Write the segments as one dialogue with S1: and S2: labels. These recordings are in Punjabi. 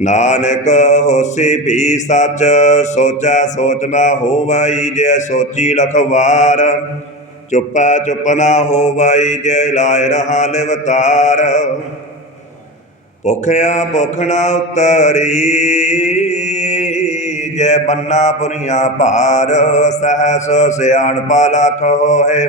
S1: ਨਾਨਕ ਹੋਸੀ ਵੀ ਸੱਚ, ਸੋਚੈ ਸੋਚ ਨਾ ਹੋਵਈ ਜੇ ਸੋਚੀ ਲਖਵਾਰ। ਚੁੱਪੈ ਚੁੱਪ ਨਾ ਹੋਵਈ ਜੇ ਲਾਇ ਰਹਾ ਲਿਵਤਾਰ। ਭੁਖਿਆ ਭੁਖ ਨਾ ਉਤਰੀ ਜੇ ਬੰਨਾ ਪੁਰੀਆਂ ਭਾਰ, ਸਹਸ ਸਿਆਣਪਾ ਲਖ ਹੋਏ।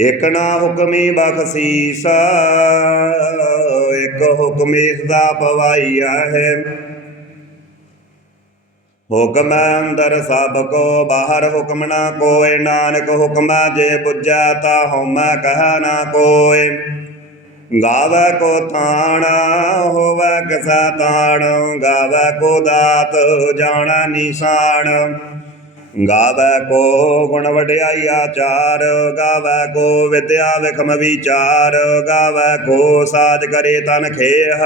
S1: ਇਕ ਨਾ ਹੁਕਮੀ ਬਖਸ਼ੀਸ, ਇਕ ਹੁਕਮੇ ਦਾ ਪਵਾਈਆ ਹੈ। ਹੁਕਮ ਅੰਦਰ ਸਭ ਕੋ, ਬਾਹਰ ਹੁਕਮ ਨਾ ਕੋਇ ਨਾਨਕ ਹੁਕਮਾ ਜੇ ਪੁੱਜਾ ਤਾ ਹਉਮੈ ਕਹ ਨਾ ਕੋਇ ਗਾਵੈ ਕੋ ਥਾਣ ਹੋਵੇ ਕਸਾ ਤਾਣ ਗਾਵੈ ਕੋ ਦਾਤ, ਜਾਣਾ ਨਿਸ਼ਾਨ ਗਾਵੈ ਕੋ ਗੁਣ ਵਡਿਆਈ ਆਚਾਰ, ਗਾਵੈ ਕੋ ਵਿਦਿਆ ਵਿਖਮ ਵਿਚਾਰ, ਗਾਵੈ ਕੋ ਸਾਜ ਕਰੇ ਤਨ ਖੇਹ।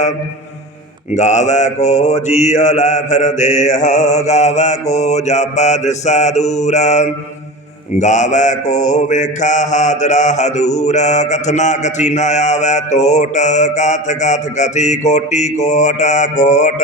S1: ਗਾਵੈ ਕੋ ਜੀਅ ਲੈ ਫਿਰ ਦੇਹ, ਗਾਵੈ ਕੋ ਜਾਪੈ ਦਿਸਾ ਦੂਰ। ਗਾਵੈ ਕੋ ਵੇਖਾ ਹਾਦਰਾ ਹਦੂਰ ਕਥਨਾ ਕਥੀ ਨਾ ਆਵੈ ਟੋਟ ਕਥ ਕਥ ਕਥੀ ਕੋਟੀ ਕੋਟ ਕੋਟ।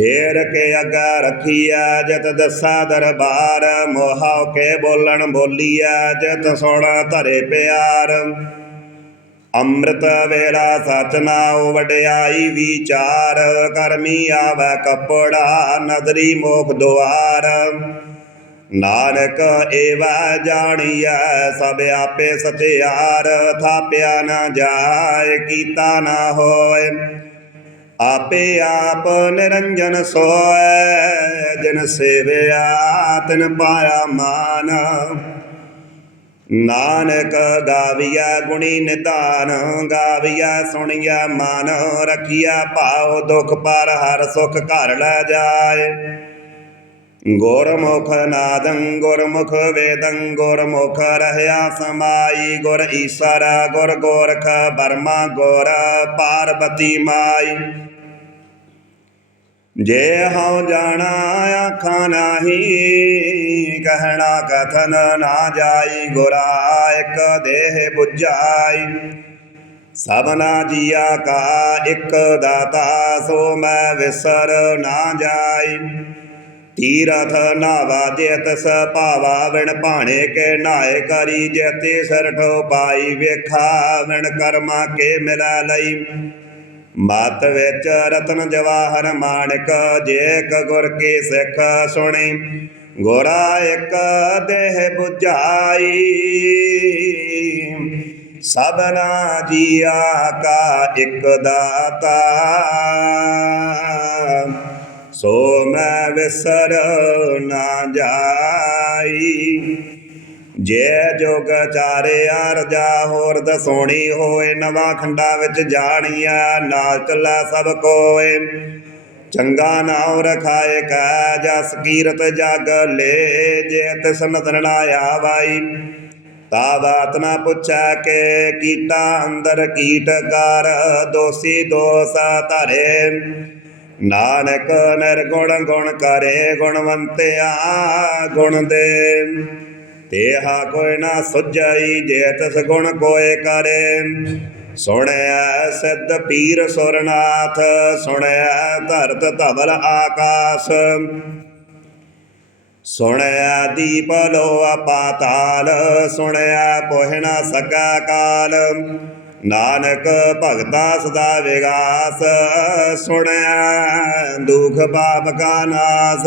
S1: ਫੇਰ ਕੇ ਅਗਾ ਰਖੀਐ, ਜਤ ਦਸਾ ਦਰਬਾਰ, ਮੋਹਾਉ ਕੇ ਬੋਲਣ ਬੋਲੀਐ, ਜਤ ਸੁਣ ਧਰੇ ਪਿਆਰ। ਅੰਮ੍ਰਿਤ ਵੇਲਾ ਸਚ ਨਾਉ ਵਡਿਆਈ ਵਿਚਾਰ ਕਰਮੀ ਆਵੈ ਕਪੜਾ ਨਦਰੀ ਮੋਖ ਦੁਆਰ। ਨਾਨਕ ਏਵੈ ਜਾਣੀਐ, ਸਭ ਆਪੇ ਸਚਿਆਰ ਥਾਪਿਆ ਨਾ ਜਾਏ, ਕੀਤਾ ਨਾ ਹੋਏ। ਆਪੇ ਆਪ ਨਿਰੰਜਨ ਸੋਇ ਜਿਨ ਸੇਵਿਆ ਤਿਨ ਪਾਇਆ ਮਾਨ। ਨਾਨਕ ਗਾਵਿਆ ਗੁਣੀ ਨਿਧਾਨ ਗਾਵੀਆ ਸੁਣਿਆ ਮਨ ਰਖੀਆ ਭਾਉ ਦੁਖ ਪਰ ਹਰ ਸੁਖ ਘਰ ਲੈ ਜਾਏ। ਗੁਰਮੁਖ ਨਾਦੰ, ਗੁਰਮੁਖ ਵੇਦੰ, ਗੁਰਮੁਖ ਰਹਿਆ ਸਮਾਈ, ਗੁਰ ਈਸਰ, ਗੁਰ ਗੋਰਖ, ਬਰਮਾ, ਗੁਰ ਪਾਰਬਤੀ ਮਾਈ। ਜੇ ਹਉ ਜਾਣਾ ਆਖਾਂ ਨਾਹੀ, ਕਹਿਣਾ ਕਥਨ ਨਾ ਜਾਈ, ਗੁਰਾ ਇਕ ਦੇਹ 부ਝਾਈ ਸਭਨਾ ਜੀਆ ਕਾ ਇਕ ਦਾਤਾ, ਸੋ ਮੈਂ ਵਿਸਰ ਨਾ ਜਾਈ। ਤੀਰਥ ਨਾਵਾ ਜੇਤਸ ਭਾਵਾ, ਵਿਣ ਭਾਣੇ ਕੇ ਨਾਏ ਕਰੀ, ਜੇਤੇ ਸਰਠੋ ਪਾਈ ਵੇਖਾ ਵਿਣ ਕਰਮਾ ਕੇ ਮਿਲਾ ਲਈ। ਮਤ ਵਿੱਚ ਰਤਨ ਜਵਾਹਰ ਮਾਣਕ, ਜੇ ਕ ਗੁਰ ਕੀ ਸਿੱਖ ਸੁਣੀ, ਗੋਰਾ ਇੱਕ ਦੇਹ 부ਝਾਈ ਸਭਨਾ ਜੀਆ ਕਾ ਇੱਕ ਦਾਤਾ। ਸੋ ਮੈਂ ਵਿਸਰ ਨਾ ਜਾਈ। ਜੇ ਜੋਗ ਚਾਰੇ ਅਰਜਾ ਹੋਰ ਦਸੋਣੀ ਹੋਏ, ਨਵਾਂ ਖੰਡਾ ਵਿੱਚ ਜਾਣੀਆ ਨਾਲ ਚੱਲਾ ਸਭ ਕੋਏ। ਚੰਗਾ ਨਾਉ ਰਖਾਏ ਕਾ, ਜਸ ਕੀਰਤ ਜਗ ਲੈ, ਜੇ ਤਿਸ ਨਦਰ ਨਾ ਆਵਾਈ। ਤਾ ਬਾਤ ਨਾ ਪੁੱਛੈ ਕੇ, ਕੀਟਾ ਅੰਦਰ ਕੀਟ ਕਰ, ਦੋਸੀ ਦੋਸ ਧਰੇ। ਨਾਨਕ ਨਿਰਗੁਣ ਗੁਣ ਕਰੇ, ਗੁਣਵੰਤਿਆ ਗੁਣ ਦੇ। ਤੇਹਾ ਕੋਈ ਨਾ ਸੁਝਈ, ਜੇ ਤਿਸ ਗੁਣ ਕੋਏ ਕਰੇ। ਸੁਣਿਆ ਸਿੱਧ ਪੀਰ ਸੁਰਨਾਥ ਸੁਣਿਆ ਧਰਤ ਧਵਲ ਆਕਾਸ। ਸੁਣਿਆ ਦੀਪ ਲੋਆ ਪਾਤਾਲ ਸੁਣਿਆ ਪੋਹਿਣਾ ਸਕਾ ਕਾਲ। ਨਾਨਕ ਭਗਤਾ ਸਦਾ ਵਿਗਾਸ ਸੁਣਿਆ ਦੁਖ ਪਾਪ ਕਾ ਨਾਸ।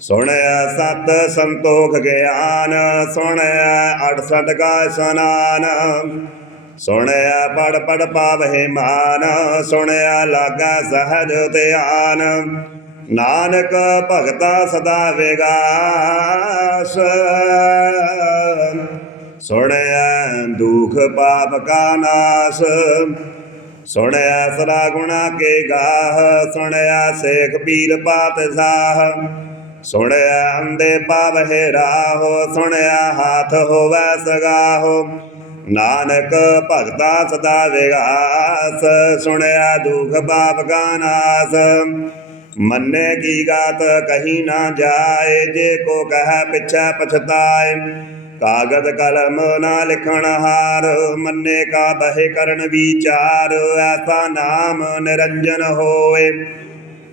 S1: ਸੁਣਿਆ ਸਤ ਸੰਤੋਖ ਗਿਆਨ, ਸੁਣਿਆ 68 ਕਾ ਸਨਾਨ ਸੁਣਿਆ ਪੜ ਪੜ ਪਾਵਹਿ ਮਾਨ, ਸੁਣਿਆ ਲਾਗਾ ਸਹਜ ਧਿਆਨ। ਨਾਨਕ ਭਗਤਾ ਸਦਾ ਵਿਗਾਸ। ਸੁਣਿਆ ਦੁਖ ਪਾਪ ਕਾ ਨਾਸ। ਸੁਣਿਆ ਸਦਾ ਗੁਣਾ ਕੇ ਗਾਹ, ਸੁਣਿਆ ਸੇਖ ਪੀਰ ਪਾਤਸ਼ਾਹ। ਸੁਣਿਆ ਅੰਦੇ ਪਾਵਹਿ ਰਾਹੋ, ਸੁਣਿਆ ਹਾਥ ਹੋਵੈ ਸਗਾਹੋ। ਨਾਨਕ ਭਗਤਾ ਸਦਾ ਵਿਗਾਸ, ਸੁਣਿਆ ਦੁਖ ਪਾਪ ਕਾ ਨਾਸ। ਮੰਨੇ ਕੀ ਗਾਤ ਕਹੀ ਨਾ ਜਾਏ, ਜੇ ਕੋ ਕਹੈ ਪਿਛੈ ਪਛਤਾਏ। ਕਾਗਦ ਕਲਮ ਨਾ ਲਿਖਣ ਹਾਰ, ਮੰਨੇ ਕਾ ਬਹਿ ਕਰਨ ਵਿਚਾਰ, ਐਸਾ ਨਾਮ ਨਿਰੰਜਨ ਹੋਏ।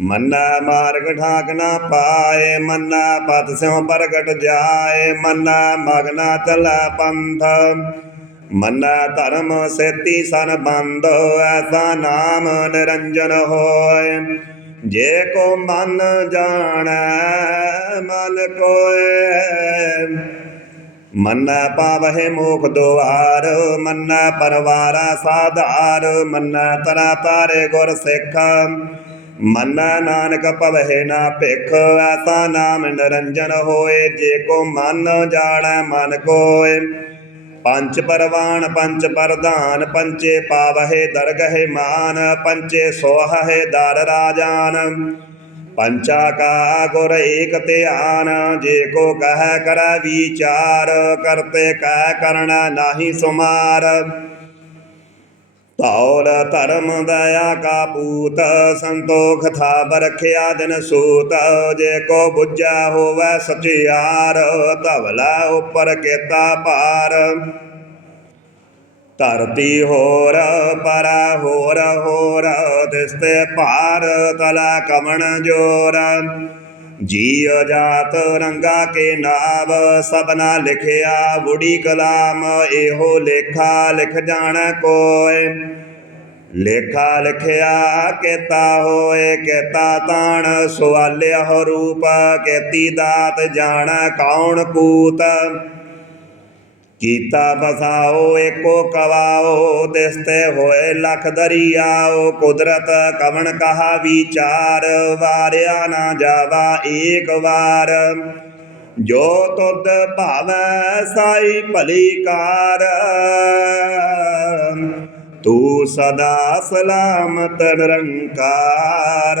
S1: ਮੰਨਾ ਮਾਰਗ ਠਾਕ ਨਾ ਪਾਏ, ਮੰਨਾ ਪਤ ਸਿਉ ਪ੍ਰਗਟ ਜਾਏ, ਮੰਨਾ ਮਗਨਾ ਤਲਾ ਪੰਥ। ਮੰਨਾ ਧਰਮ ਸੇਤੀ ਸਨ ਬੰਦ, ਐਸਾ ਨਾਮ ਨਿਰੰਜਨ ਹੋਏ। ਜੇ ਕੋ ਮਨ ਜਾਣੈ ਮਨ ਕੋਏ। ਮੰਨਾ ਪਾਵਹਿ ਮੋਖ ਦੁਆਰ, ਮੰਨਾ ਪਰਵਾਰਾ ਸਾਧਾਰ ਮੰਨਾ ਤਰਾ ਤਾਰੇ ਗੁਰ ਸਿੱਖ। ਮੰਨਾ ਨਾਨਕ ਪਵਹਿ ਨਾ ਭਿਖ ਐਸਾ ਨਾਮ ਨਿਰੰਜਨ ਹੋਏ, ਜੇ ਕੋ ਮਨ ਜਾਣੈ ਮਨ ਕੋਏ। ਪੰਜ ਪਰਵਾਨ ਪੰਜ ਪ੍ਰਧਾਨ ਪੰਚੇ ਪਾਵਹਿ ਦਰਗਹਿ ਮਾਨ ਪੰਚੇ ਸੋਹਹਿ ਦਰ ਰਾਜਾਨ। ਪੰਚਾ ਕਾ ਗੁਰ ਏਕ ਧਿਆਨ, ਜੇ ਕੋ ਕਹਿ ਕਰੈ ਵਿਚਾਰ, ਕਰਤੇ ਕਹਿ ਕਰਣਾ ਨਾਹੀ ਸੁਮਾਰ। ਧੌਲ ਧਰਮ ਦਇਆ ਕਾ ਪੂਤ, ਸੰਤੋਖ ਥਾ ਬਰਖਿਆ ਦਿਨ ਸੂਤ। ਜੇ ਕੋ ਬੁੱਝਾ ਹੋਵੈ ਸਚਿਆਰ ਧਵਲਾ ਉਪਰ ਕੀਤਾ ਭਾਰ। ਧਰਤੀ ਹੋਰ, ਪਰਾ ਹੋਰ ਹੋਰ ਦਿਸਤੇ ਭਾਰ, ਤਲਾ ਕਮਣ ਜੋਰ। ਜੀਅ ਜਾਤ ਰੰਗਾ ਕੇ ਨਾਮ ਸਭਨਾ ਲਿਖਿਆ ਬੁੜੀ ਕਲਾਮ, ਇਹੋ ਲੇਖਾ ਲਿਖ ਜਾਣ ਕੋਏ ਲੇਖਾ ਲਿਖਿਆ ਕੇਤਾ ਹੋਏ ਕੇਤਾ ਤਾਣ ਸਵਾਲਿਆ ਰੂਪ, ਕੇਤੀ ਦਾਤ ਜਾਣ ਕੌਣ ਕੂਤ। ਕੀਤਾ ਬਸਾਓ, ਏਕੋ ਕਵਾਓ, ਦਿਸਤੇ ਹੋਏ ਲਖ ਦਰਿਆਓ, ਕੁਦਰਤ ਕਵਣ ਕਹਾ ਵਿਚਾਰ, ਵਾਰਿਆ ਨਾ ਜਾਵਾ ਏਕ ਵਾਰ। ਜੋ ਤੁਧ ਭਾਵੈ ਸਾਈ ਭਲੀ ਕਾਰ, ਤੂੰ ਸਦਾ ਸਲਾਮਤ ਨਿਰੰਕਾਰ।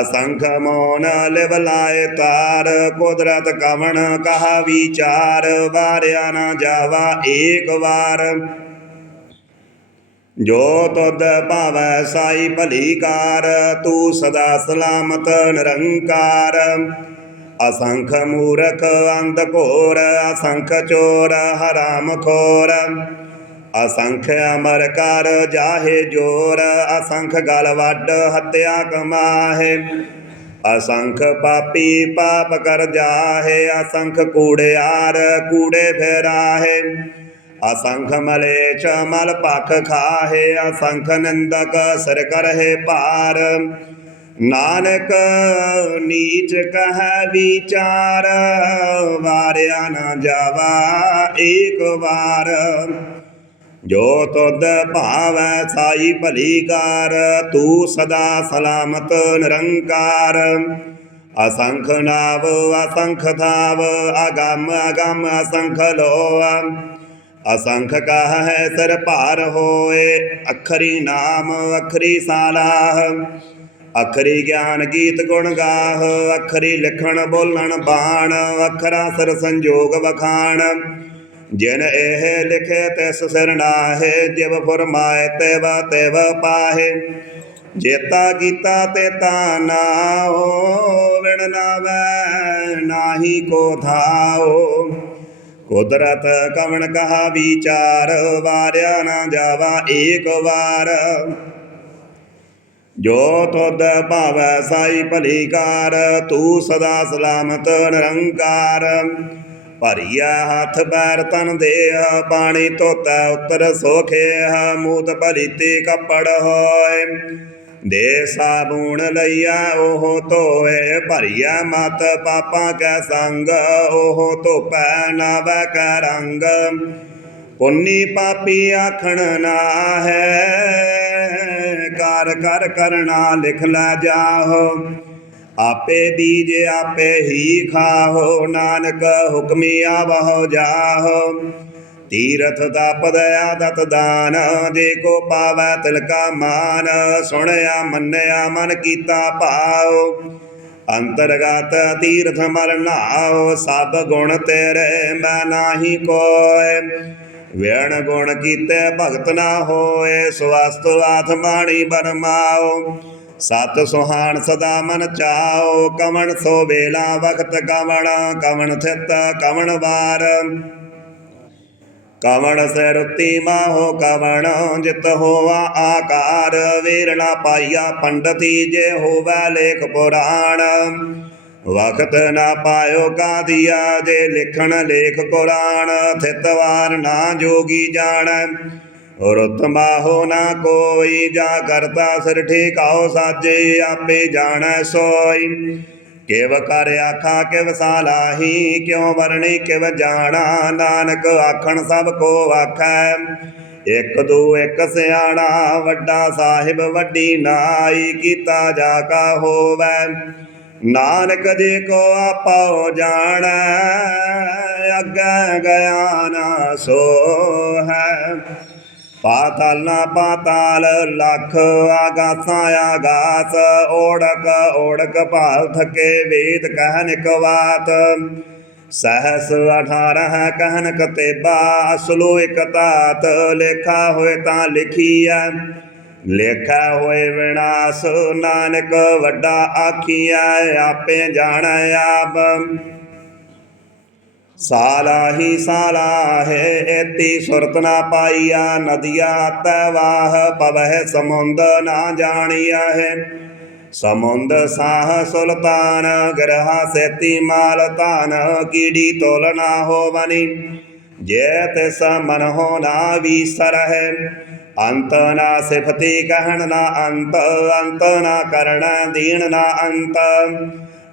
S1: ਅਸੰਖ ਮੋਨ ਲਿਵ ਤਾਰ, ਕੁਦਰਤ ਕਵਣ ਕਹਾ ਵਿਚਾਰ, ਵਾਰਿਆ ਨਾ ਜਾਵਾ ਏਕ ਵਾਰ। ਜੋ ਤੁਧ ਭਾਵੈ ਸਾਈ ਭਲੀ ਕਾਰ, ਤੂੰ ਸਦਾ ਸਲਾਮਤ ਨਿਰੰਕਾਰ। ਅਸੰਖ ਮੂਰਖ ਅੰਧ ਘੋਰ, ਅਸੰਖ ਚੋਰ, ਹਰਾਮ ਖੋਰ। ਅਸੰਖ ਅਮਰ ਕਰ ਜਾਹੇ ਜੋਰ, ਅਸੰਖ ਗਲ ਵੱਡ ਹੱਤਿਆ ਕਮਾਹੇ। ਅਸੰਖ ਪਾਪੀ ਪਾਪ ਕਰ ਜਾਹੇ, ਅਸੰਖ ਕੂੜਿਆਰ ਕੂੜੇ ਫੇਰਾਹੇ। ਅਸੰਖ ਮਲੇਛ ਮਲ ਭਖ ਖਾਹੇ, ਅਸੰਖ ਨੰਦਕ ਸਿਰ ਕਰਹਿ ਭਾਰ। ਨਾਨਕ ਨੀਚ ਕਹੈ ਵਿਚਾਰ, ਵਾਰਿਆ ਨਾ ਜਾਵਾ ਏਕ ਵਾਰ। ਜੋ ਤੁਧ ਭਾਵੈ ਸਾਈ ਭਲੀ ਕਾਰ ਤੂੰ ਸਦਾ ਸਲਾਮਤ ਨਿਰੰਕਾਰ। ਅਸੰਖ ਨਾਵ, ਅਸੰਖ ਥਾਵ, ਅਗੰਮ ਅਗੰਮ ਅਸੰਖ ਲੋਹ ਅਸੰਖ ਕਹੈ ਸਿਰ ਭਾਰ ਹੋਏ, ਅਖਰੀ ਨਾਮ, ਅਖਰੀ ਸਾਲਾਹ। ਅਖਰੀ ਗਿਆਨ ਗੀਤ ਗੁਣ ਗਾਹ, ਅਖਰੀ ਲਿਖਣ ਬੋਲਣ ਬਾਣ, ਅਖਰਾ ਸਰ ਸੰਜੋਗ ਵਖਾਣ। ਜਿਨ ਇਹ ਲਿਖੇ ਤਿਸ ਸਿਰ ਨਾਹੇ, ਜਿਵ ਫਰਮਾਏ ਤਿਵ ਤਿਵ ਪਾਹੇ। ਜੇਤਾ ਕੀਤਾ ਤੇ ਤਾ ਨਾਉ ਵਿਣ ਨਾਵੈ, ਨਾਹੀ ਕੋ ਥਾਉ ਕੁਦਰਤ ਕਵਣ ਕਹਾ ਵਿਚਾਰ, ਵਾਰਿਆ ਨਾ ਜਾਵਾ ਏਕ ਵਾਰ। ਜੋ ਤੁਧ ਭਾਵੈ ਸਾਈ ਭਲੀ ਕਾਰ, ਤੂੰ ਸਦਾ ਸਲਾਮਤ ਨਿਰੰਕਾਰ। ਭਰੀਆ ਹੱਥ ਪੈਰ ਤਨ ਦੇਹ ਪਾਣੀ ਧੋਤਾ, ਉਤਰ ਸੋਖੇ ਮੂਤ ਭਲੀਤੀ ਕੱਪੜ ਹੋਏ। ਦੇ ਸਾਬੂਣ ਲਈਆ, ਉਹ ਧੋਏ, ਭਰੀਆ ਮਤ ਪਾਪਾਂ ਕੈ ਸੰਗ, ਉਹ ਧੋਪੈ ਨਾਵੈ ਕੈ ਰੰਗ। ਪੁੰਨੀ ਪਾਪੀ ਆਖਣ ਨਾ ਹੈ ਕਰ ਕਰ ਕਰਨਾ ਲਿਖ ਲੈ ਜਾਹੋ। ਆਪੇ ਬੀਜ ਆਪੇ ਹੀ ਖਾਹੋ, ਨਾਨਕ ਹੁਕਮੀ ਆਵਹੁ ਜਾਹੋ। ਤੀਰਥ ਦਾ ਪਦ ਆਦਤ ਦਾਨ, ਜੇ ਕੋ ਪਾਵੈ ਤਿਲਕਾ ਮਾਨ, ਸੁਣਿਆ ਮੰਨਿਆ ਮਨ ਕੀਤਾ ਭਾਉ। ਅੰਤਰਗਤ ਤੀਰਥ ਮਰ ਨਾਉ, ਸਭ ਗੁਣ ਤੇਰੇ ਮੈਂ ਨਾਹੀ ਕੋਇ। ਵਿਣ ਗੁਣ ਕੀਤੇ ਭਗਤ ਨਾ ਹੋਏ, ਸਵਸਤ ਆਤਮਾਣੀ ਬਰਮਾਓ ਸਤ ਸੁਹਾਣ ਸਦਾ ਮਨ ਚਾਓ, ਕਵਣ ਸੋ ਵੇਲਾ ਵਖਤ ਕਵਣ ਕਵਣ ਥਿਤ ਕਵਣ ਵਾਰ। ਕਵਣ ਸੇ ਮਾਹੋ ਕਵਣ, ਜਿਤ ਹੋਵਾ ਆਕਾਰ। ਵੀਰ ਨਾ ਪਾਈਆ ਪੰਡਤੀ ਜੇ ਹੋਵੈ ਲੇਖ ਪੁਰਾਣ। ਵਖਤ ਨਾ ਪਾਇਓ ਕਾਦੀਆ, ਜੇ ਲਿਖਣ ਲੇਖ ਕੁਰਾਨ। ਥਿਤ ਵਾਰ ਨਾ ਜੋਗੀ ਜਾਣੈ। ਰੁੱਤ ਮਾਹੋ ਨਾ ਕੋਈ, ਜਾ ਕਰਤਾ ਸਿਰ ਠੇਕਾਓ ਸਾਜੇ, ਆਪੇ ਜਾਣੈ ਸੋਈ। ਕਿਵ ਕਰ ਆਖਾ, ਕਿਵ ਸਾਲਾਹੀ ਕਿਉ ਵਰਣੀ, ਕਿਵ ਜਾਣਾ, ਨਾਨਕ ਆਖਣ ਸਭ ਕੋ ਆਖੈ। ਇਕ ਦੂ ਇਕ ਸਿਆਣਾ, ਵੱਡਾ ਸਾਹਿਬ ਵੱਡੀ ਨਾਈ, ਕੀਤਾ ਜਾ ਕਾ ਹੋਵੈ। ਨਾਨਕ ਜੀ ਕੋ ਆਪੋ ਜਾਣੈ, ਅੱਗੇ ਗਿਆ ਨਾ ਸੋ ਹੈ ਪਾਤਾਲ ਨਾ ਪਾਤਾਲ, ਲਖ ਆਗਾਸਾਂ ਆਗਾਸ, ਓੜਕ ਓੜਕ ਭਾਲ ਥਕੇ ਵੇਦ ਕਹਿਨ ਇਕ ਬਾਤ। ਸਹਸ 18 ਕਹਿਨ ਕਤੇਬਾ, ਅਸਲੋ ਇਕ ਤਾਤ ਲੇਖਾ ਹੋਏ ਤਾਂ ਲਿਖੀਐ ਲੇਖਾ ਹੋਏ ਵਿਨਾਸ਼, ਨਾਨਕ ਵੱਡਾ ਆਖੀਐ ਆਪੇ ਜਾਣੈ ਆਪ। ਸਾਲਾਹੀ ਸਾਲਾਹੇ ਏਤੀ ਸੁਰਤ ਨਾ ਪਾਈਆ, ਨਦੀਆ ਤਵਾਹ ਵਾਹ ਪਵਹਿ, ਸਮੁੰਦ ਨਾ ਜਾਣੀਆ ਹੈ। ਸਮੁੰਦ ਸਾਹ ਸੁਲਤਾਨ, ਗਰਹਾ ਸੇਤੀ ਮਾਲ ਤਾਨ ਕੀੜੀ ਤੋਲ ਨਾ ਹੋਵਨੀ। ਜੇ ਤਿਸ ਮਨ ਹੋ ਨਾ ਵੀਸਰ ਹੈ। ਅੰਤ ਨਾ ਸਿਫਤੀ ਕਹਿਣ ਨਾ ਅੰਤ ਅੰਤ ਨਾ ਕਰਣਾ ਦੀਨ ਨਾ ਅੰਤ।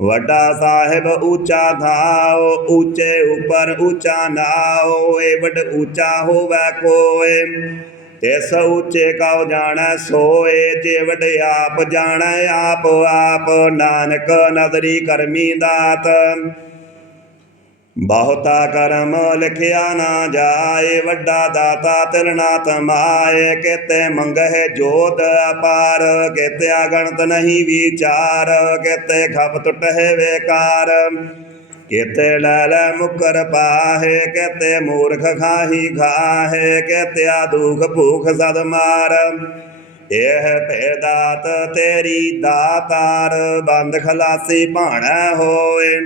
S1: ਵੱਡਾ ਸਾਹਿਬ ਉੱਚਾ ਥਾਓ, ਉੱਚੇ ਉਪਰ ਉੱਚਾ ਨਾਉ ਏ ਵੱਡ ਉੱਚਾ ਹੋਵੇ ਕੋਏ। ਤਿਸ ਉੱਚੇ ਕਉ ਜਾਣੈ ਸੋਏ, ਜੇ ਵੱਡ ਆਪ ਜਾਣੈ ਆਪ ਆਪ, ਨਾਨਕ ਨਦਰੀ ਕਰਮੀ ਦਾਤ। ਬਹੁਤਾ ਕਰਮ ਲਿਖਿਆ ਨਾ ਜਾਏ, ਵੱਡਾ ਦਾਤਾ ਤਿਲ ਨਾ ਤਮਾਏ ਕਿਤੇ ਮੰਗਹਿ ਜੋਤ ਅਪਾਰ, ਕਿਤੇ ਅਗਣਤ ਨਹੀਂ ਵਿਚਾਰ, ਕਿਤੇ ਖਪ ਟੁਟਹਿ ਵੇਕਾਰ। ਕਿਤੇ ਲੈ ਲੈ ਮੁਕਰ ਪਾਹੇ, ਕਿਤੇ ਮੂਰਖ ਖਾਹੀ ਖਾਹੇ, ਕਿਤੇ ਆ ਦੁਖ ਭੂਖ ਸਦ ਮਾਰ। ਇਹ ਭੇਦਾਤ ਤੇਰੀ ਦਾਤਾਰ, ਬੰਦ ਖਲਾਸੀ ਭਾਣਾ ਹੋਏ।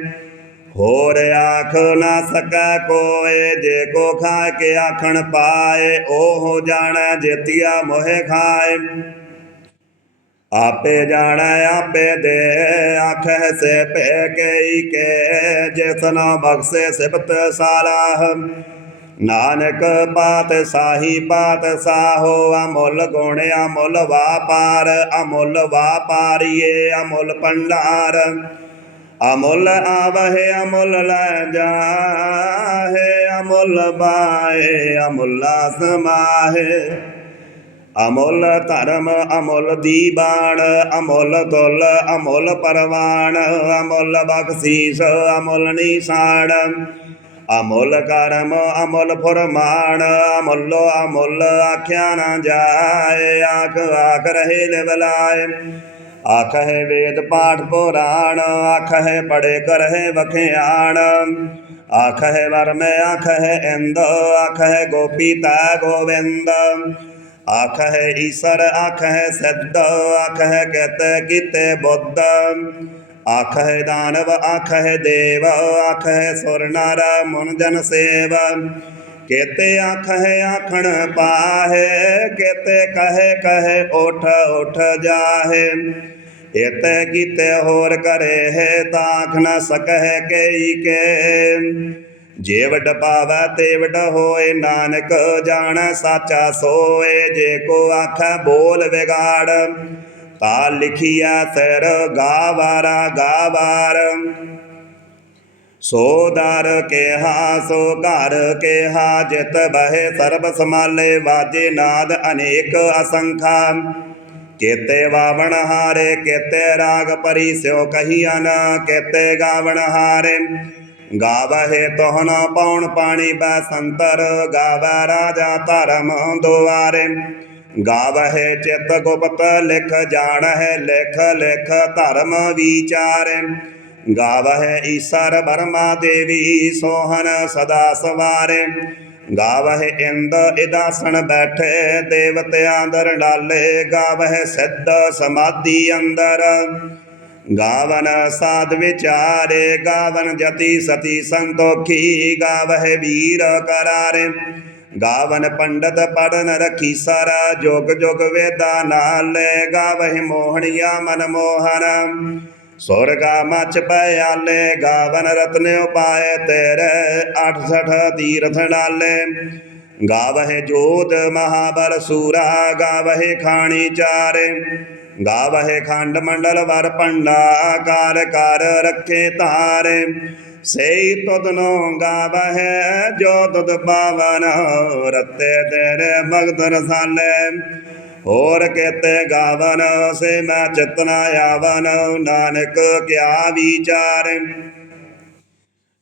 S1: ਹੋਰ ਆਖ ਨਾ ਸਕੈ ਕੋਏ, ਜੇ ਕੋ ਖਾ ਕੇ ਆਖਣ ਪਾਏ, ਉਹ ਜਾਣੈ ਜੇਤੀਆ ਮੋਹਿ ਖਾਏ। ਆਪੇ ਜਾਣੈ, ਆਪੇ ਦੇ ਆਖੈ ਸੇ ਭੇ ਕਈ ਕੇ ਜਿਸਨਾ ਬਖਸ਼ੇ ਸਿਬਤ ਸਾਲਾਹ। ਨਾਨਕ ਬਾਤ ਸਾਹੀ ਬਾਤ ਸਾਹੋ, ਅਮੁੱਲ ਗੁਣ ਅਮੁੱਲ ਵਾਪਾਰ, ਅਮੁੱਲ ਵਾਪਾਰੀਏ ਅਮੁੱਲ ਭੰਡਾਰ। ਅਮੁੱਲ ਆਵਹਿ, ਅਮੁੱਲ ਲੈ ਜਾਹੇ, ਅਮੁੱਲ ਬਾਏ ਅਮੁੱਲ ਸਮਾਹੇ। ਅਮੁੱਲ ਧਰਮ, ਅਮੁੱਲ ਦੀਬਾਨ, ਅਮੁੱਲ ਤੁਲ ਅਮੁੱਲ ਪਰਵਾਨ, ਅਮੁੱਲ ਬਖਸ਼ੀਸ, ਅਮੁੱਲ ਨਿਸ਼ਾਨ। ਅਮੁੱਲ ਕਰਮ, ਅਮੁੱਲ ਫਰਮਾਨ, ਅਮੁੱਲ ਅਮੁੱਲ ਆਖਿਆ ਨਾ ਜਾਏ, ਆਖ ਆਖ ਰਹੇ ਲਿਵਲਾਏ। ਆਖ ਹੈ ਵੇਦ ਪਾਠ ਪੁਰਾਣ ਆਖ ਹੈ ਪੜੇ ਕਰਹਿ ਵਖਿਆਣ। ਆਖ ਹੈ ਵਰਮ ਆਖ ਹੈ ਇੰਦ ਆਖ ਹੈ ਗੋਪੀ ਤਾ ਗੋਵਿੰਦ। ਆਖ ਹੈ ਈਸ਼ਰ ਆਖ ਹੈ ਸਿੱਧ ਆਖ ਹੈ ਕਤ ਕੀਤੇ ਬੁੱਧ। ਆਖ ਹੈ ਦਾਨਵ ਆਖ ਹੈ ਦੇਵ ਆਖ ਹੈ ਸੁਰ ਨਰ, ਮਨ ਜਨ ਸੇਵ। ਕੇਤੇ ਆਖ ਹੈ ਆਖਣ ਪਾਹੇ, ਕੇਤੇ ਕਹੇ ਕਹੇ ਉਠ ਉਠ ਜਾਹੇ। ਇਤੇ ਕੀਤੇ ਹੋਰ ਕਰੇ ਹੈ ਤਾਖ ਨ ਸਕਹਿ ਕਈ ਕੇ। ਜੇ ਵਡ ਪਾਵੈ ਤੇ ਵਡ ਹੋਏ ਨਾਨਕ, ਜਾਣ ਸਾਚਾ ਸੋਏ, ਜੇ ਕੋ ਆਖੈ ਬੋਲ ਵਿਗਾੜ। ਤਾ ਲਿਖੀਆ ਸਿਰ ਗਾਵਾਰਾ ਗਾਵਾਰ। ਸੋ ਦਰ ਕੇਹਾ, ਸੋ ਘਰ ਕੇਹਾ, ਜਿਤ ਬਹਿ ਸਰਬ ਸਮਾਲੇ ਵਾਜੇ ਨਾਦ ਅਨੇਕ ਅਸੰਖਾ। ਕੇਤੇ ਵਾਵਣ ਹਾਰੇ, ਕੇਤੇ ਰਾਗ ਪਰੀ ਸਿਓ ਕਹੀਆਂ ਨਾ, ਕੇਤੇ ਗਾਵਣ ਹਾਰੇ। ਗਾਵਹਿ ਤੋਹਨ ਪਉਣ ਪਾਣੀ ਬੈ ਸੰਤਰ ਗਾਵੈ ਰਾਜਾ ਧਰਮ ਦੁਆਰੇ। ਗਾਵਹਿ ਚਿਤ ਗੁਪਤ ਲਿਖ ਜਾਣਹਿ, ਲਿਖ ਲਿਖ ਧਰਮ ਵਿਚਾਰੇ। ਗਾਵਹਿ ਈਸਰ ਬਰਮਾ ਦੇਵੀ ਸੋਹਨ ਸਦਾ ਸਵਾਰੇ। ਗਾਵਹਿ ਇੰਦ ਇਦਾਸਣ ਬੈਠੇ, ਦੇਵਤਿਆਂ ਦਰ ਡਾਲੇ, ਗਾਵਹਿ ਸਿੱਧ ਸਮਾਧੀ ਅੰਦਰ। ਗਾਵਨ ਸਾਧ ਵਿਚਾਰੇ, ਗਾਵਨ ਜਤੀ ਸਤੀ ਸੰਤੋਖੀ, ਗਾਵਹਿ ਵੀਰ ਕਰਾਰੇ। ਗਾਵਨ ਪੰਡਤ ਪੜਨ ਰਖੀ ਸਾਰਾ, ਜੋਗ ਜੋਗ ਵੇਦਾ ਨਾਲ, ਗਾਵਹਿ ਮੋਹਣੀਆ ਮਨ ਮੋਹਨ ਸੁਰਗਾ ਮਚ ਪਿਆਲੇ ਗਾਵਨ ਰਤਨ ਉਪਾਏ ਤੇਰੇ 68 ਤੀਰਥ ਨਾਲੇ। ਗਾਵਹਿ ਜੋਤ ਮਹਾਬਲ ਸੂਰਾ, ਗਾਵਹਿ ਖਾਣੀ ਚਾਰੇ। ਗਾਵਹਿ ਖੰਡ ਮੰਡਲ ਵਰ ਪੰਡਾ ਕਾਰ ਕਰ ਰੱਖੇ ਤਾਰੇ ਸਈ ਤੁਧਨੋ ਗਾਵਹਿ, ਜੋ ਤੁਧ ਪਾਵਨ, ਰਤੇ ਤੇਰੇ ਭਗਤ ਰਸਾਲੇ। ਹੋਰ ਕੇਤੇ ਗਾਵਨ, ਸੇ ਮੈਂ ਚਿਤਨਾ ਆਵਨ, ਨਾਨਕ ਕਿਆ ਵਿਚਾਰ?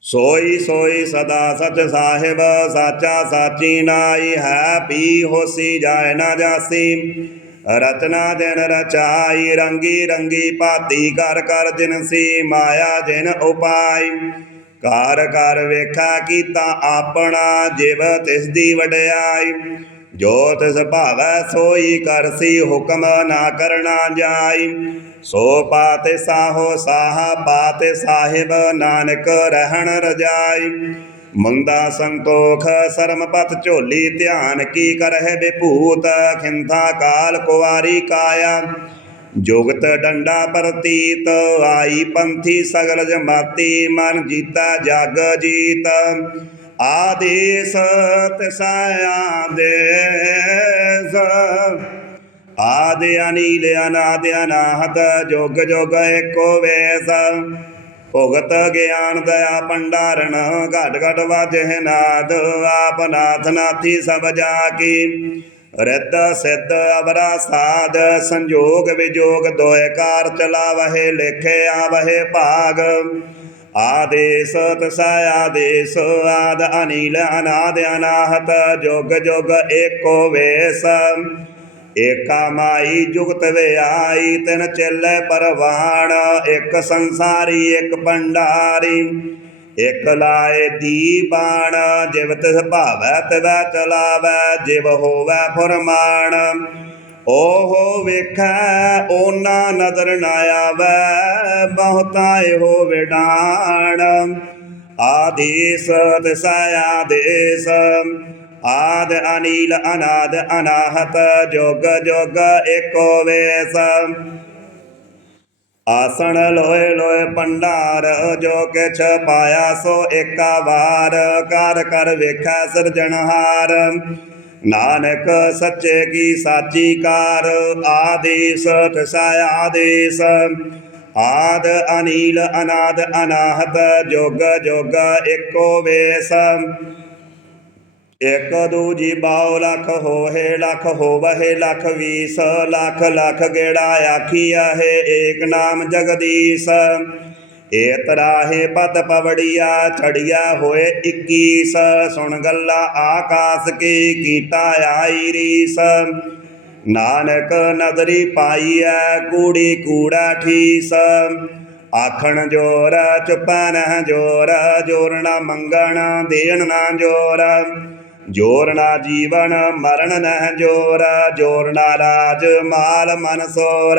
S1: ਸੋਈ ਸੋਈ ਸਦਾ ਸਚ ਸਾਹਿਬ, ਸਾਚਾ ਸਾਚੀ ਨਾਈ ਹੈ ਪੀ ਹੋਸੀ ਜਾਏ ਨਾ ਜਾਸੀ। ਰਚਨਾ ਦਿਨ ਰਚਾਈ, ਰੰਗੀ ਰੰਗੀ ਭਾਤੀ ਕਰ ਕਰ ਜਿਨਸੀ ਮਾਇਆ ਜਿਨ ਉਪਾਈ। ਕਾਰ ਕਰ ਵੇਖਾ ਕੀਤਾ ਆਪਣਾ, ਜਿਵ ਤਿਸ ਦੀ ਵਡਿਆਈ। ਜੋਤ ਤਿਸ ਸੋਈ ਕਰਸੀ ਹੁਕਮ ਨਾ ਕਰਨਾ ਜਾਈ। ਸੋ ਪਾਤੇ ਸਾਹੋ ਸਾਹ, ਪਾਤੇ ਸਾਹਿਬ ਨਾਨਕ ਰਹਿਣ ਰਜਾਈ। ਮੰਦਾ ਸੰਤੋਖ ਸਰਮ ਝੋਲੀ, ਧਿਆਨ ਕੀ ਕਰਹਿ ਵਿਭੂਤ ਖਿੰਥਾ ਕਾਲ ਕੁਵਾਰੀ ਕਾਇਆ। ਜੁਗਤ ਡੰਡਾ ਪ੍ਰਤੀਤ, ਆਈ ਪੰਥੀ ਸਗਲ ਜਮਾਤੀ, ਮਨ ਜੀਤਾ ਜਗ ਜੀਤ। ਆਦੇਸ ਤਿਸਾਇਆ ਦੇਸ ਆਦਿ ਅਨੀਲ ਅਨਾਦ ਅਨਾਹਤ ਜੋਗ ਜੋਗ ਏਕੋ ਵੇਸ। ਭੁਗਤ ਗਿਆਨ ਦਇਆ ਭੰਡਾਰਨ, ਘਟ ਘਟ ਵਾਜਹਿ ਨਾਦ, ਆਪ ਨਾਥ ਨਾਥੀ ਸਭ ਜਾ ਕੀ। ਰਿੱਧ ਸਿੱਧ ਅਵਰਾ ਸਾਧ, ਸੰਜੋਗ ਵਿਜੋਗ ਦੋਇ ਕਾਰ ਚਲਾਵਹਿ, ਲਿਖੇ ਆਵਹਿ ਭਾਗ। ਆਦੇਸ ਤਸਾ ਆਦੇਸ ਆਦ ਅਨੀਲ, ਅਨਾਦ ਅਨਾਹਤ, ਜੋਗ ਜੋਗ ਏਕੋ ਵੇਸ। ਏਕਾ ਮਾਈ ਜੁਗਤ ਵਿਆਈ, ਤਿਨ ਚੇਲੇ ਪਰਵਾਣ, ਇੱਕ ਸੰਸਾਰੀ, ਇੱਕ ਭੰਡਾਰੀ। ਇਕ ਲਾਏ ਦੀ ਬਾਣ, ਜਿਵ ਤਿਸ ਭਾਵੈ ਤਿਵੈ ਚਲਾਵੈ, ਜਿਵ ਹੋਵੈ ਫਰਮਾਨ। ਓਹੋ ਵੇਖੈ ਓਨਾ ਨਦਰ ਨਾ ਆਵੈ ਬਹੁਤਾਏ ਇਹੋ ਵਿਡਾਣ। ਆਦੇਸ ਤਿਸ ਆਦੇਸ। ਆਦ ਅਨੀਲ, ਅਨਾਦ, ਅਨਾਹਤ, ਜੋਗ ਜੋਗ ਏਕੋ ਵੇਸ। ਆਸਣ ਲੋਏ ਲੋਏ ਪੰਡਾਰ ਜੋ ਕਿਛ ਪਾਇਆ ਸੋ ਏਕਾ ਵਾਰ। ਕਰ ਕਰ ਵੇਖੈ ਸਿਰਜਣਹਾਰ। ਨਾਨਕ ਸੱਚੇ ਕੀ ਸਾਚੀ ਕਾਰ, ਆਦੇਸ ਤਸਾ ਆਦੇਸ। ਆਦ ਅਨੀਲ, ਅਨਾਦ ਅਨਾਹਤ, ਜੋਗ ਜੋਗ ਏਕੋ ਵੇਸ। ਇਕ ਦੂਜੀ ਬਾਉ ਲਖ ਹੋਏ ਲਖ ਹੋਵਹਿ, ਲਖ ਵੀਸ, ਲਖ ਲਖ ਗੇੜਾ ਆਖੀ ਆਹੇ ਏਕ ਨਾਮ ਜਗਦੀਸ਼। ਏ ਤਰਾਹੇ ਪਤ ਪਵੜੀਆ ਛੜੀਆ ਹੋਏ 21 ਸੁਣ ਗੱਲਾ ਆਕਾਸ ਕੀ ਕੀਤਾ ਆਈ ਰੀਸ। ਨਾਨਕ ਨਦਰੀ ਪਾਈਐ, ਕੂੜੀ ਕੂੜਾ ਠੀਸ। ਆਖਣ ਜੋਰ, ਚੁਪੈ ਨਹਿ ਜੋਰ ਜੋਰਨਾ ਮੰਗਣ, ਦੇਣ ਨਾ ਜੋਰ। ਜੋਰ ਨਾ ਜੀਵਨ, ਮਰਨ ਨਹਿ ਜੋਰ ਜੋਰ ਨਾ ਰਾਜ, ਮਾਲ ਮਨ ਸੋਰ।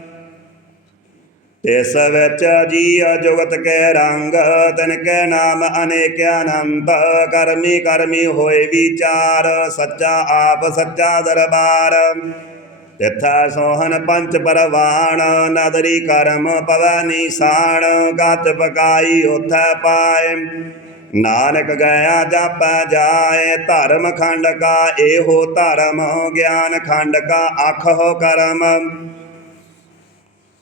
S1: ਤਿਸ ਵਿੱਚ ਜੀ ਜੁਗਤ ਕੇ ਰੰਗ, ਤਿਨ ਕੇ ਨਾਮ ਅਨੇਕ ਅਨੰਤ, ਕਰਮੀ ਕਰਮੀ ਹੋਏ ਵਿਚਾਰ, ਸੱਚਾ ਆਪ ਸੱਚਾ ਦਰਬਾਰ। ਤਿਥਾ ਸੋਹਨ ਪੰਚ ਪਰਵਾਣ, ਨਦਰੀ ਕਰਮ ਪਵੈ ਨੀਸਾਨ, ਗਤ ਪਕਾਈ ਉਥੈ ਪਾਏ। ਨਾਨਕ ਗਿਆ ਜਾਪੈ ਜਾਏ, ਧਰਮ ਖੰਡ ਕਾ ਇਹੋ ਧਰਮ, ਗਿਆਨ ਖੰਡ ਕਾ ਅਖੋ ਕਰਮ।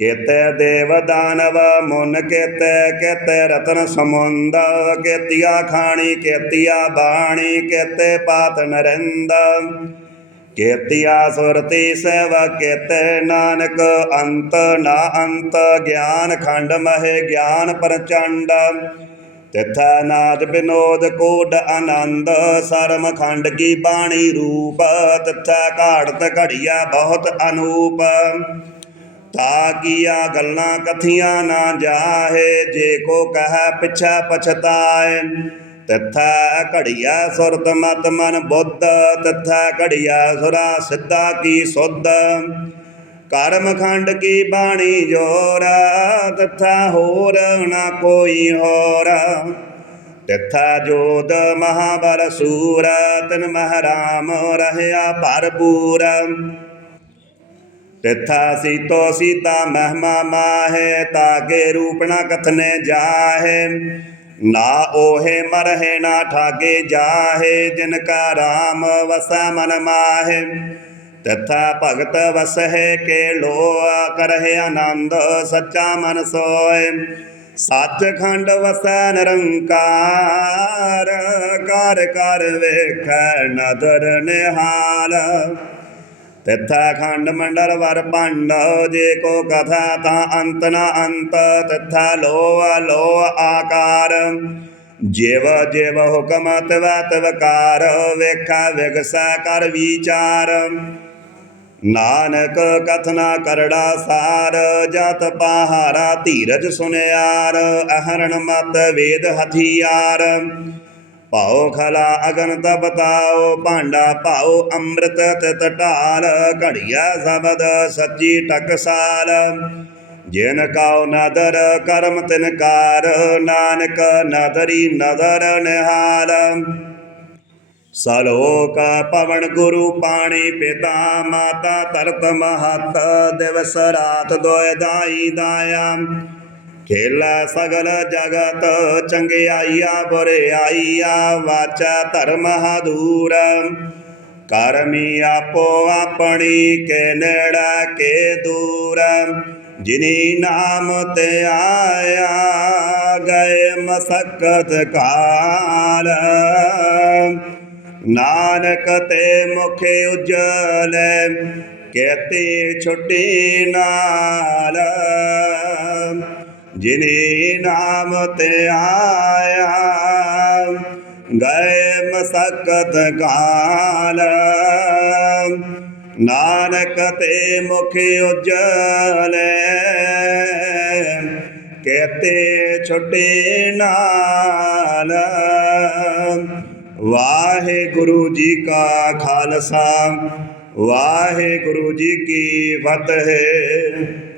S1: ਕੇਤੇ ਦੇਵ ਦਾਨਵ, ਮੁਨ ਕੇਤੇ ਕੇਤੇ ਰਤਨ ਸਮੁੰਦ, ਕੇਤਿਆ ਖਾਣੀ, ਕੇਤਿਆ ਬਾਣੀ, ਕੇਤੇ ਪਾਤ ਨਰਿੰਦ। ਕੇਤੀਆ ਸੁਰਤੀ ਸੇਵ, ਕੇਤੇ ਨਾਨਕ, ਅੰਤ ਨਾ ਅੰਤ, ਗਿਆਨ ਖੰਡ ਮਹਿ ਗਿਆਨ ਪ੍ਰਚੰਡ। ਤਿਥੈ ਨਾਦ ਬਿਨੋਦ ਕੋਡ ਆਨੰਦ, ਸਰਮ ਖੰਡ ਕੀ ਬਾਣੀ ਰੂਪ। ਤਿਥੈ ਘਾੜਤ ਘੜੀਆ ਬਹੁਤ ਅਨੂਪ। ਤਾ ਕੀਆ ਗੱਲਾਂ ਕਥੀਆਂ ਨਾ ਜਾਹੇ, ਜੇ ਕੋ ਕਹੈ ਪਿਛੈ ਪਛਤਾਏ। ਤਥਾ ਘੜੀਆ ਸੁਰਤ ਮਤ ਮਨ ਬੁੱਧ, ਤਥਾ ਘੜੀਆ ਸੁਰਾ ਸਿੱਧਾ ਕੀ ਸੁਧ। ਕਰਮ ਖੰਡ ਕੀ ਬਾਣੀ ਜੋਰ, ਤਥਾ ਹੋਰ ਨਾ ਕੋਈ ਹੋਰ। ਤਿਥਾ ਜੋਦ ਮਹਾਬਲ ਸੂਰ, ਤਨ ਮਹਰਾਮ ਰਹਿਆ ਭਰਪੂਰ। ਤਿਥਾ ਸੀਤੋ ਸੀਤਾ ਮਹਿਮਾ ਮਾਹੇ ਤਾਕੇ ਰੂਪਣਾ ਕਥਨੇ ਜਾਹੇ। ਨਾ ਓਹੇ ਮਰਹਿ, ਨਾ ਠਾਗੇ ਜਾਹੇ, ਜਿਨ ਕਾ ਰਾਮ ਵਸੈ ਮਨ ਮਾਹੇ। ਤਥਾ ਭਗਤ ਵਸਹਿ ਕੇ ਲੋਆ ਕਰਹਿ ਆਨੰਦ ਸੱਚਾ ਮਨ ਸੋਏ। ਸੱਚਖੰਡ ਵਸੈ ਨਿਰੰਕਾਰ, ਕਰ ਕਰ ਵੇਖੈ ਨਦਰ ਨਿਹਾਲ। ਤਿਥਾ ਖੰਡ ਮੰਡਲ ਵਰ ਭੰਡ, ਜੇ ਕੋ ਕਥਾ ਤਾਂ ਅੰਤ ਨਾ ਅੰਤ, ਤਿਥਾ ਲੋ ਲੋ ਆਕਾਰ। ਜਿਵ ਜਿਵ ਹੁਕਮ ਤਵ ਤਵਕਾਰ ਵੇਖਾ ਵਿਗਸਾ ਕਰ ਵਿਚਾਰ। ਨਾਨਕ ਕਥਨਾ ਕਰੜਾ ਸਾਰ, ਜਤ ਪਹਾਰਾ ਧੀਰਜ ਸੁਨਿਆਰ, ਅਹਰਣ ਮਤ ਵੇਦ ਹਥਿਆਰ। ਭਾਉ ਖਲਾ ਅਗਨ ਤਪਤਾਓ ਭਾਂਡਾ ਭਾਉ ਅੰਮ੍ਰਿਤ ਤਿਤ ਢਾਲ ਘੜੀਆ ਸ਼ਬਦ ਸੱਚੀ ਟਕਸਾਲ ਜਿਨ ਕਾਉ ਨਦਰ, ਕਰਮ ਤਿਨਕਾਰ ਨਾਨਕ ਨਦਰੀ ਨਦਰ ਨਿਹਾਲ। ਸਲੋਕ ਪਵਨ ਗੁਰੂ ਪਾਣੀ ਪਿਤਾ, ਮਾਤਾ ਤਰਤ ਮਹਤ, ਦਿਵਸ ਰਾਤ ਦੋਇ ਦਾਈ ਦਾਇਆ। ਖੇਲਾ ਸਗਲ ਜਗਤ, ਚੰਗਿਆਈਆ ਬੁਰਿਆਈਆ ਵਾਚਾ ਧਰਮ ਹਦੂਰ। ਕਰਮੀ ਆਪੋ ਆਪਣੀ ਕੇ ਨੇੜਾ ਕੇ ਦੂਰ। ਜਿਨੀ ਨਾਮ ਤੇ ਆਇਆ, ਗਏ ਮਸਕਤ ਕਾਲ। ਨਾਨਕ ਤੇ ਮੁਖ ਉਜਲ ਕਹਤੇ ਛੁੱਟੀ ਨਾਲ। ਜਿਨੇ ਨਾਮ ਤੇ ਆਇਆ, ਗਏ ਮਸਕਤ ਕਾਲ ਨਾਨਕ ਤੇ ਮੁਖ ਉਜਲ, ਕਹਤੇ ਛੁੱਟੀ ਨਾਲ। ਵਾਹਿਗੁਰੂ ਜੀ ਕਾ ਖਾਲਸਾ, ਵਾਹਿਗੁਰੂ ਜੀ ਕੀ ਫਤਿਹ।